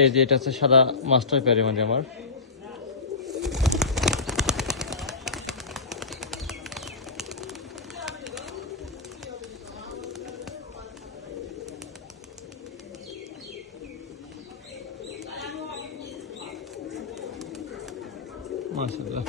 এই যে এটা হচ্ছে সাদা মাস্টার প্যারি মানে আমার। মাশাআল্লাহ।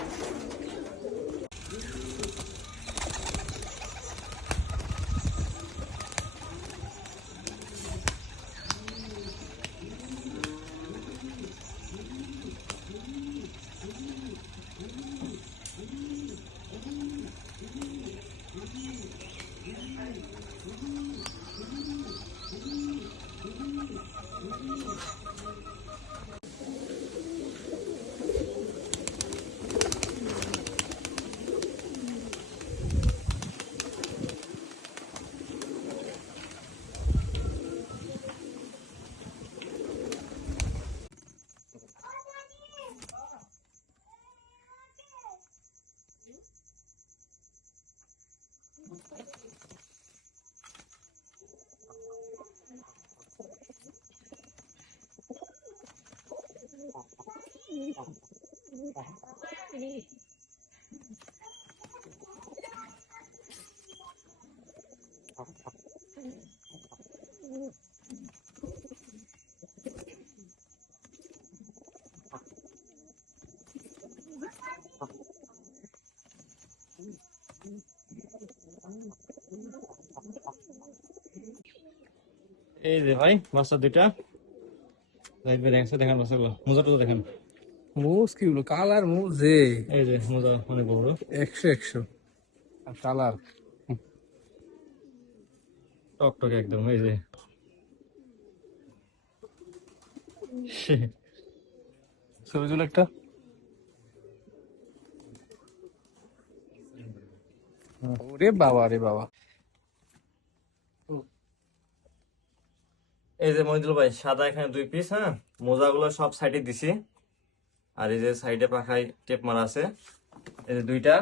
এই যে ভাই বাচ্চা দুইটা দেখেন বাচ্চাগুলো, মোজাটা তো দেখেন। মুজ কি হলো, কালার মুজ যে এই যে মোজা অনেক বড়, 100 আর কালার টকটকে একদম। এই যে ছবি তুলে একটা। ওরে বাবা রে বাবা। এই যে মহিদুল ভাই সাদা এখানে 2 পিস। হ্যাঁ, মোজাগুলো সব সাইডে দিছি, আর এই যে সাইডে পাখায় টেপ মারা আছে। এই যে দুইটা,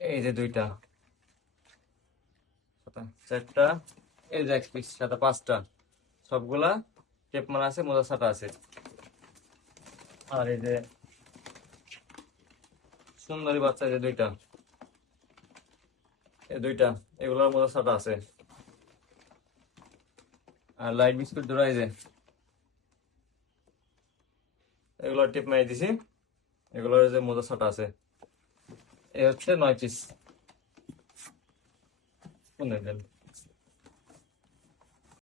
এই যে দুইটা, চারটা, এই যে 1 পিস, সাদা 5টা, সবগুলা টেপ মারা আছে, মোজা সাটা আছে। আর এই যে সুন্দরী বাচ্চা, এই যে দুইটা, এই দুইটা, এগুলোর মোজা সাটা আছে। আর লাইট বিস্কুট দুটো, এই যে এগুলো টিপ মারি দিছি, এগুলোর যে মোজা সাটা আছে। এই হচ্ছে 9 পিস। কোন